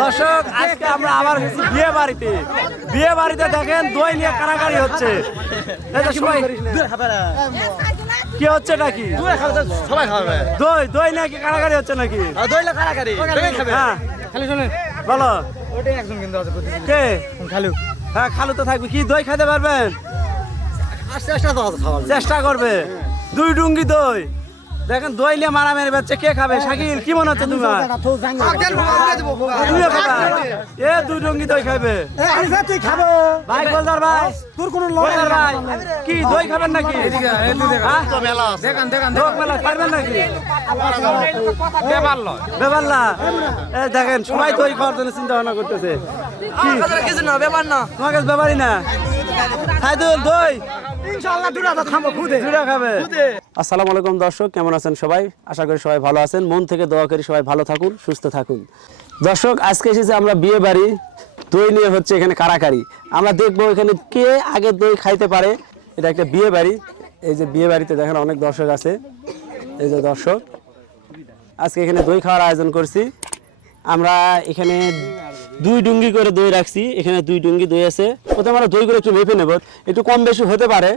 দর্শক আজকে আমরা আবার এসেছি বিয়ে বাড়িতে। বিয়ে বাড়িতে দেখেন দই নিয়ে কারাকারি হচ্ছে। কি হচ্ছে নাকি? সবাই খাবে দই দই নিয়ে কি কারাকারি হচ্ছে নাকি? কারাকারি হ্যাঁ। খালি শোনেন বলো। ওটাই একজন কিন্তু আছে কে? খালু। হ্যাঁ খালু তো থাকবে। কি দই খেতে পারবেন? চেষ্টা করবে। দুই ডুঙ্গি দই। দেখেন দই নিয়ে মেরে বাচ্চা কে খাবে? শাকিল কি মনে হচ্ছে তোমার? এ দুই ডুঙ্গি দই খাবে তুই খাব। ভাই গোলদার ভাই। তোর কোনো গোলদার ভাই কি দই খাবেন নাকি? হ্যাঁ? দেখান দেখান লোক মেলা পারবেন নাকি? বেবাল্লা এ দেখেন সবাই দই খাওয়ার জন্য চিন্তা ভাবনা করতেছে। কি কিছু না ব্যাপার না। তোমার কাছে ব্যাপারই না। সাইদুল দই। ইনশাআল্লাহ দুটা তো খাব খুদে। দুটা খাবে। আসসালামু আলাইকুম দর্শক কেমন আছেন সবাই? আশা করি সবাই ভালো আছেন। মন থেকে দোয়া করি সবাই ভালো থাকুন সুস্থ থাকুন। দর্শক আজকে এসেছি আমরা বিয়ে বাড়ি। দই নিয়ে হচ্ছে এখানে কারাকারি। আমরা দেখব এখানে কে আগে দই খাইতে পারে। এটা একটা বিয়ে বাড়ি। এই যে বিয়ে বাড়িতে দেখেন অনেক দর্শক আছে। এই যে দর্শক আজকে এখানে দই খাওয়ার আয়োজন করছি। আমরা এখানে দুই ডুঙ্গি করে দই রাখছি, এখানে দুই ডুঙ্গি দই আছে। প্রথমে আমরা দই করে একটু মেপে নেব, একটু কম বেশি হতে পারে।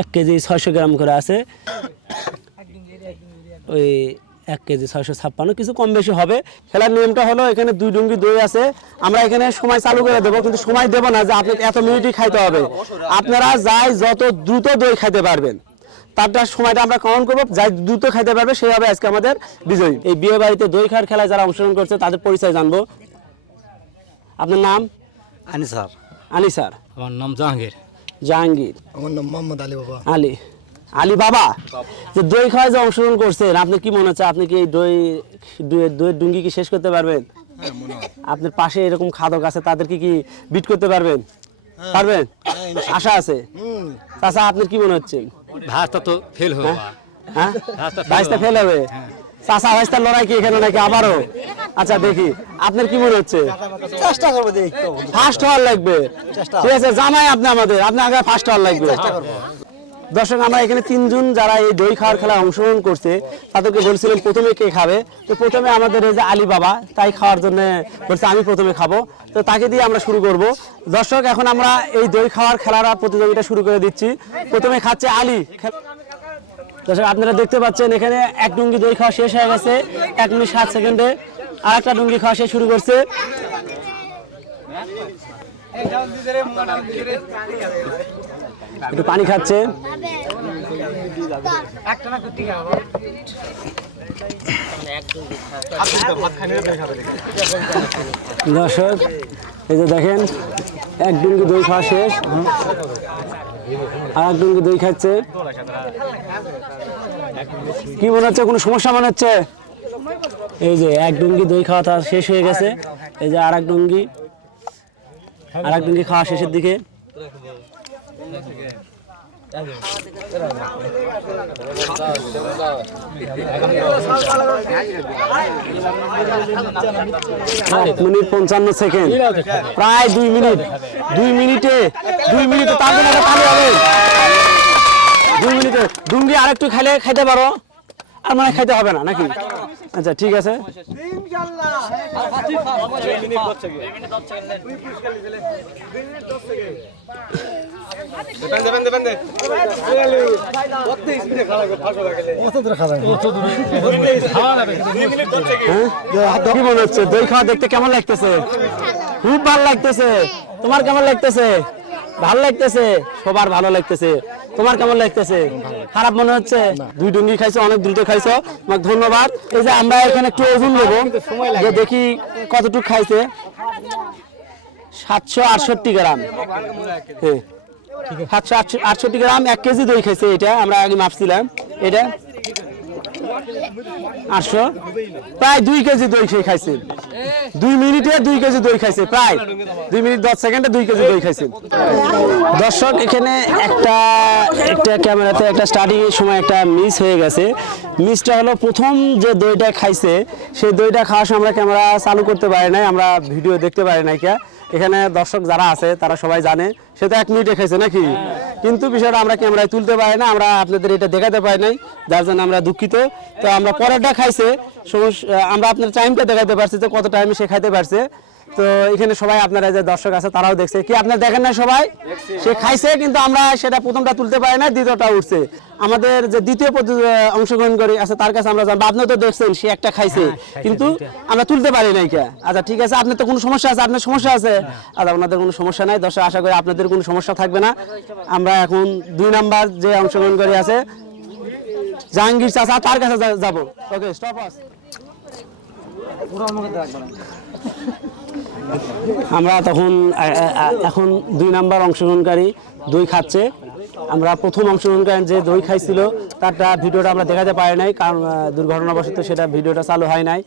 এক কেজি ছয়শো গ্রাম করে আছে। ওই এক কেজি ছয়শো ছাপ্পান্ন, কিছু কম বেশি হবে। খেলার নিয়মটা হলো, এখানে দুই ডুঙ্গি দই আছে। আমরা এখানে সময় চালু করে দেবো, কিন্তু সময় দেবো না যে আপনি এত মিনিটই খাইতে হবে। আপনারা যাই, যত দ্রুত দই খাইতে পারবেন। তারটা সময়টা আমরা কাউন্ট করব। যাই দ্রুত খাইতে পারবে সেই হবে আজকে আমাদের বিজয়ী। এই বিয়ে বাড়িতে দই খাওয়ার খেলায় যারা অংশগ্রহণ করছে তাদের পরিচয় জানব। আপনার নাম? আনি স্যার। আলী স্যার। আমার নাম জাহাঙ্গীর। জাহাঙ্গীর। আমার নাম মোহাম্মদ আলী বাবা। আলী। আলী বাবা? যে দই খাওয়ায় যে অংশগ্রহণ করছেন আপনি কি মনে হচ্ছে আপনি কি এই দই দই- দইয়ের ডুঙ্গি কি শেষ করতে পারবেন? আপনার পাশে এরকম খাদক আছে তাদেরকে কি বিট করতে পারবেন? পারবেন? আশা আছে? চাচা আপনার কি মনে হচ্ছে? ভাতটা তো ফেল হবে। হ্যাঁ? বাইশটা ফেল হবে। চাষা ভাইস্তার লড়াই কি এখানে নাকি আবারও? আচ্ছা দেখি। আপনার কি মনে হচ্ছে? চেষ্টা করব দেখি। ফার্স্ট হওয়ার লাগবে। ঠিক আছে জানাই আপনি আমাদের। আপনি আগে ফার্স্ট হওয়ার লাগবে। দর্শক, আমরা এখানে তিনজন যারা এই দই খাওয়ার খেলায় অংশগ্রহণ করছে, তাদেরকে বলছিলাম প্রথমে কে খাবে? তো প্রথমে আমাদের এই যে আলী বাবা তাই খাওয়ার জন্য বলছে, আমি প্রথমে খাব। তো তাকে দিয়ে আমরা শুরু করব। দর্শক, এখন আমরা এই দই খাওয়ার খেলার প্রতিযোগিতা শুরু করে দিচ্ছি। প্রথমে খাচ্ছে আলী। দর্শক, আপনারা দেখতে পাচ্ছেন, এখানে এক ডুঙ্গি দই খাওয়া শেষ হয়ে গেছে, এক মিনিট সাত সেকেন্ডে আর একটা ডুঙ্গি খাওয়া শেষ শুরু করছে। একটু পানি খাচ্ছে। দর্শক, এই যে দেখেন, এক ডুঙ্গি দই খাওয়া শেষ। আর এক ডুঙ্গি দই খাচ্ছে। কি মনে হচ্ছে, কোনো সমস্যা মনে হচ্ছে? এই যে এক ডুঙ্গি দই খাওয়া তার শেষ হয়ে গেছে। এই যে আর এক ডুঙ্গি আর এক ডুঙ্গি খাওয়া শেষের দিকে। মিনিট পঞ্চান্ন সেকেন্ড। প্রায় দুই মিনিট। দুই মিনিটে দুই মিনিটে তার জন্য দুই মিনিটে। ডুঙ্গি আরেকটু খাইলে খাইতে পারো। আর মানে খাইতে হবে না, নাকি? আচ্ছা ঠিক আছে? দই খাওয়া দেখতে কেমন লাগতেছে? খুব ভালো লাগতেছে। তোমার কেমন লাগতেছে? ভালো লাগতেছে? সবার ভালো লাগতেছে। তোমার কেমন লাগতেছে? খারাপ মনে হচ্ছে? দুই ডুঙ্গি খাইছো, অনেক দ্রুত খাইছো। তোমাকে ধন্যবাদ। এই যে আমরা এখানে একটু ওজন নেব। যে দেখি কতটুকু খাইছে? সাতশো আটষট্টি গ্রাম। হ্যাঁ। সাতশো আটষট্টি গ্রাম, এক কেজি দই খাইছে এটা, আমরা আগে মাপছিলাম। এটা আটশো। প্রায় দুই কেজি দই খেয়ে খাইছেন দুই মিনিটে দুই কেজি দই খাইছে, প্রায়। দুই মিনিট দশ সেকেন্ডে দুই কেজি দই খাইছেন দর্শক, এখানে একটা একটা ক্যামেরাতে একটা স্টার্টিং এর সময় একটা মিস হয়ে গেছে। মিসটা হলো প্রথম যে দইটা খাইছে, সেই দইটা খাওয়ার সময় আমরা ক্যামেরা চালু করতে পারি নাই, আমরা ভিডিও দেখতে পারি নাই কে। এখানে দর্শক যারা আছে, তারা সবাই জানে। সে তো এক মিনিটে খাইছে নাকি? কিন্তু বিষয়টা আমরা ক্যামেরায় তুলতে পারি না, আমরা আপনাদের এটা দেখাতে পারি নাই, যার জন্য আমরা দুঃখিত। তো আমরা পরেরটা খাইছে আমরা আপনার টাইমটা দেখাতে পারছি যে কত টাইমে সে খাইতে পারছে। তো এখানে সবাই আপনারা যে দর্শক আছে তারাও দেখছে। কি আপনারা দেখেন না সবাই? সে খাইছে কিন্তু আমরা সেটা প্রথমটা তুলতে পারি না দ্বিতীয়টা উঠছে। আমাদের যে দ্বিতীয় অংশগ্রহণ করে আছে তার কাছে আমরা জানব আপনি তো দেখছেন সে একটা খাইছে। কিন্তু আমরা তুলতে পারি নাই কে? আচ্ছা ঠিক আছে আপনার তো কোনো সমস্যা আছে আপনার সমস্যা আছে? আচ্ছা আপনাদের কোনো সমস্যা নাই। দর্শক আশা করি আপনাদের কোনো সমস্যা থাকবে না। আমরা এখন দুই নাম্বার যে অংশগ্রহণকারী আছে জাহাঙ্গীর চাচা তার কাছে যাব। ওকে স্টপ আস আমরা তখন এখন দুই নাম্বার অংশগ্রহণকারী দই খাচ্ছে। আমরা প্রথম অংশগ্রহণকারী যে দই খাইছিল, তারটা ভিডিওটা আমরা দেখাতে পারি নাই, কারণ দুর্ঘটনাবশত সেটা ভিডিওটা চালু হয় নাই।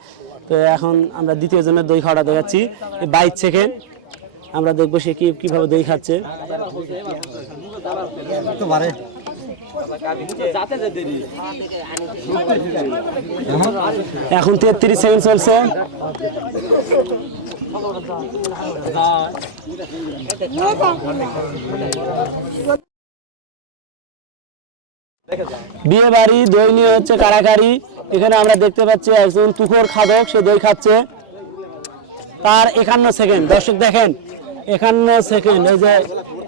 তো এখন আমরা দ্বিতীয় জনের দই খাওয়াটা দেখাচ্ছি। বাইশ সেকেন্ড আমরা দেখব সে কি, কীভাবে দই খাচ্ছে। এখন তেত্রিশ সেকেন্ড চলছে। বিয়ে বাড়ি, দই নিয়ে হচ্ছে কারাকারি। এখানে আমরা দেখতে পাচ্ছি একজন তুখোর খাদক, সে দই খাচ্ছে। তার একান্ন সেকেন্ড। দর্শক দেখেন, একান্ন সেকেন্ড, এই যে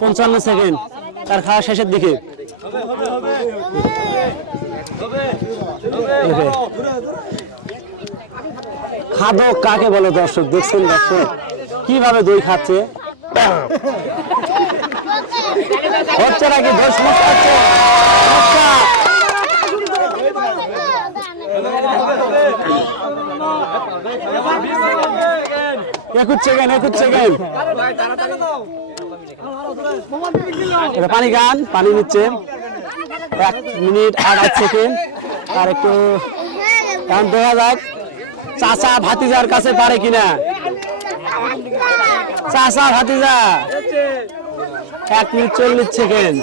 পঞ্চান্ন সেকেন্ড, তার খাওয়া শেষের দিকে. খাদক কাকে বলে দর্শক? দেখছেন দর্শক? কীভাবে দই খাচ্ছে? হচ্ছে নাকি সমস্যা হচ্ছে সমস্যা। একুশ সেকেন্ড একুশ পানি গান পানি নিচ্ছে এক মিনিট আট সেকেন্ড। আর একটু এখন দেখা যাক চাচা ভাতিজার কাছে পারে কিনা। চাচা ভাতিজা, এক মিনিট চল্লিশ সেকেন্ড।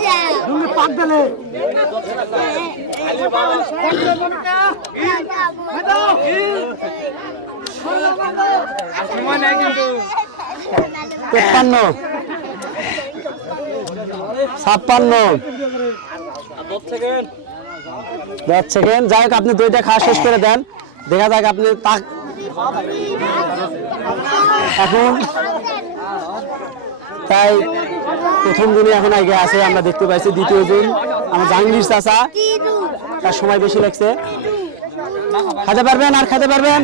তেপ্পান্ন। ছাপ্পান্ন। সেকেন্ড যাই হোক আপনি দুইটা খাওয়া শেষ করে দেন। দেখা যাক আপনি তাক এখন তাই প্রথম দিনে এখন আগে আছে আমরা দেখতে পাইছি দ্বিতীয় দিন। আমার জাহাঙ্গীর চাচা তার সময় বেশি লাগছে। খেতে পারবেন আর খেতে পারবেন?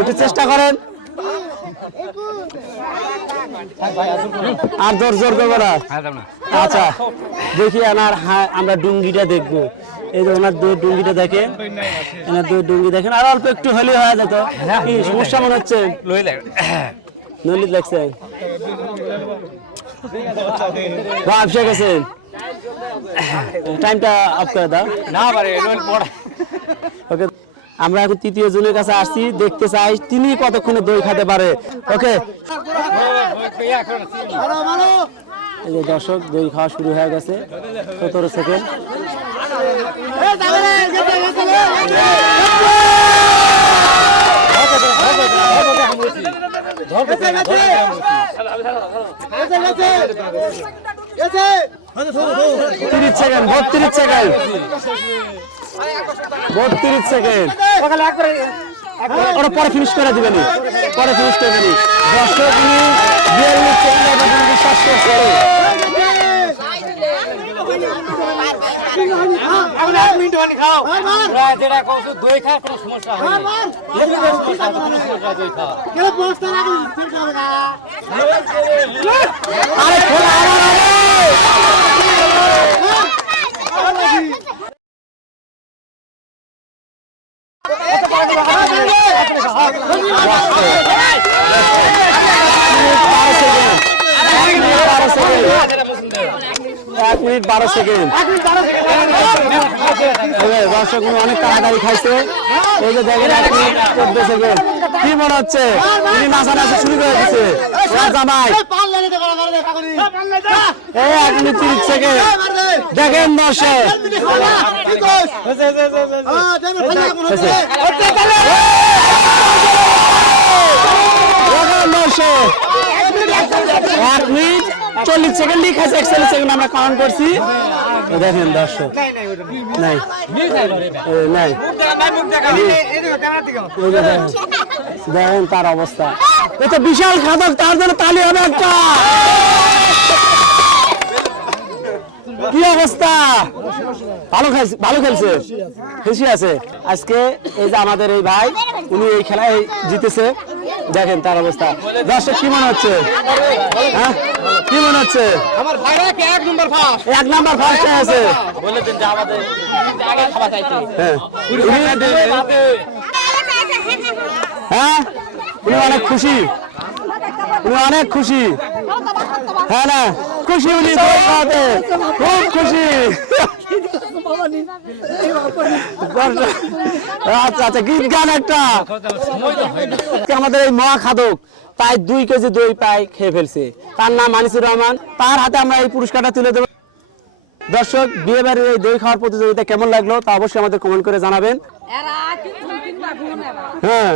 একটু চেষ্টা করেন। আর জোর জোর করব না? আচ্ছা দেখি আনার আমরা ডুঙ্গিটা দেখব। এই যে ওনার দুই ডুঙ্গিটা এনার দুই ডুঙ্গি দেখেন। আর অল্প একটু হলে হয়ে যেত। কি সমস্যা মনে হচ্ছে? নলিত লাগছে ব্যবসা গেছেন টাইমটা অফ করে দাও। না পারে ওকে আমরা এখন তৃতীয় জনের কাছে আসছি, দেখতে চাই তিনি কতক্ষণে দই খেতে পারে। ওকে? দর্শক, দই খাওয়া শুরু হয়ে গেছে। সতেরো সেকেন্ড। তিরিশ সেকেন্ড, বত্রিশ সেকেন্ড। বত্রিশ সেকেন্ড। ওরা পরে ফিনিশ করে দিবেন পরে ফিনিশ করে দিবেন দর্শক বিয়াল্লিশ সেকেন্ড পর্যন্ত বিশ্বাস করছে। যেটা কৌশল দই খায় কোনো সমস্যা হয় না। দই খাওয়া আরে খোলা আমার আরে এক মিনিট বারো সেকেন্ড দর্শক অনেক তাড়াতাড়ি খাইছে এই যে দেখেন এক মিনিট চোদ্দ সেকেন্ড কি মনে হচ্ছে উনি নাচানাচি শুরু করে দিচ্ছে এক মিনিট তিরিশ সেকেন্ড। দেখেন এক মিনিট, চল্লিশ সেকেন্ড লিখাছে, একচল্লিশ সেকেন্ড আমরা কাউন্ট করছি। দেখেন দর্শক। নাই। নাই। দেখেন। তার অবস্থা। এ তো বিশাল খাদক তার জন্য তালি হবে একটা। কি অবস্থা? ভালো খেলছে ভালো খেলছে। খুশি আছে। আজকে এই যে আমাদের এই ভাই উনি এই খেলায় জিতেছে। দেখেন তার অবস্থা। দর্শক কি মনে হচ্ছে? হ্যাঁ? কি মনে হচ্ছে? আমার ভাইরা কি এক নম্বর ফার্স্ট এক নাম্বার ফার্স্ট আছে। বলে দিন যে আমাদের আগে খাবার চাইছে। হ্যাঁ। হ্যাঁ? উনি অনেক খুশি। উনি অনেক খুশি। হ্যাঁ না? খুশি উনি খুব খুশি। আচ্ছা আচ্ছা গীত গান একটা। আমাদের এই মহাখাদক প্রায় দুই কেজি দই প্রায় খেয়ে ফেলছে। তার নাম মানিসুর রহমান। তার হাতে আমরা এই পুরস্কারটা তুলে দেবো। দর্শক বিয়ে বাড়ির এই দই খাওয়ার প্রতিযোগিতা কেমন লাগল তা অবশ্যই আমাদের কমেন্ট করে জানাবেন। হ্যাঁ।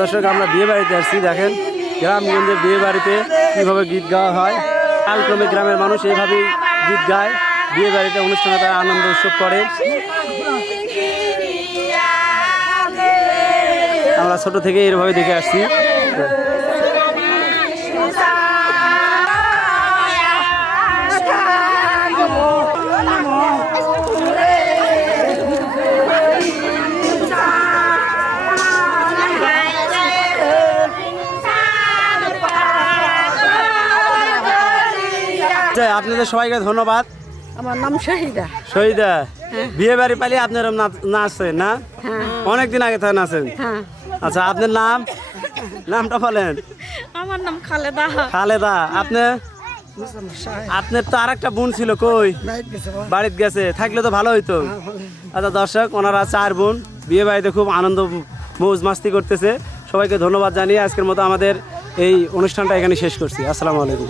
দর্শক, আমরা বিয়ে বাড়িতে আসছি, দেখেন, গ্রামগঞ্জের বিয়ে বাড়িতে কীভাবে গীত গাওয়া হয়। কালক্রমে গ্রামের মানুষ এইভাবেই গীত গায় বিয়ে বাড়িতে অনুষ্ঠানে তারা আনন্দ উৎসব করে। আমরা ছোটো থেকে এরভাবে দেখে আসছি। আপনাদের সবাইকে ধন্যবাদ। আমার নাম শহীদা। শহীদা বিয়ে বাড়ি পালিয়ে আপনার নাচ- নাচছেন না অনেকদিন আগে থেকে নাচেন হ্যাঁ। আচ্ছা আপনার নাম? নামটা বলেন। আমার নাম খালেদা। খালেদা আপনি? আপনার তো আর একটা বোন ছিল কই? বাড়িতে গেছে থাকলে তো ভালো হইতো। আচ্ছা দর্শক ওনারা চার বোন বিয়ে বাড়িতে খুব আনন্দ মৌজ মাস্তি করতেছে। সবাইকে ধন্যবাদ জানিয়ে আজকের মতো আমাদের এই অনুষ্ঠানটা এখানে শেষ করছি। আসসালামু আলাইকুম।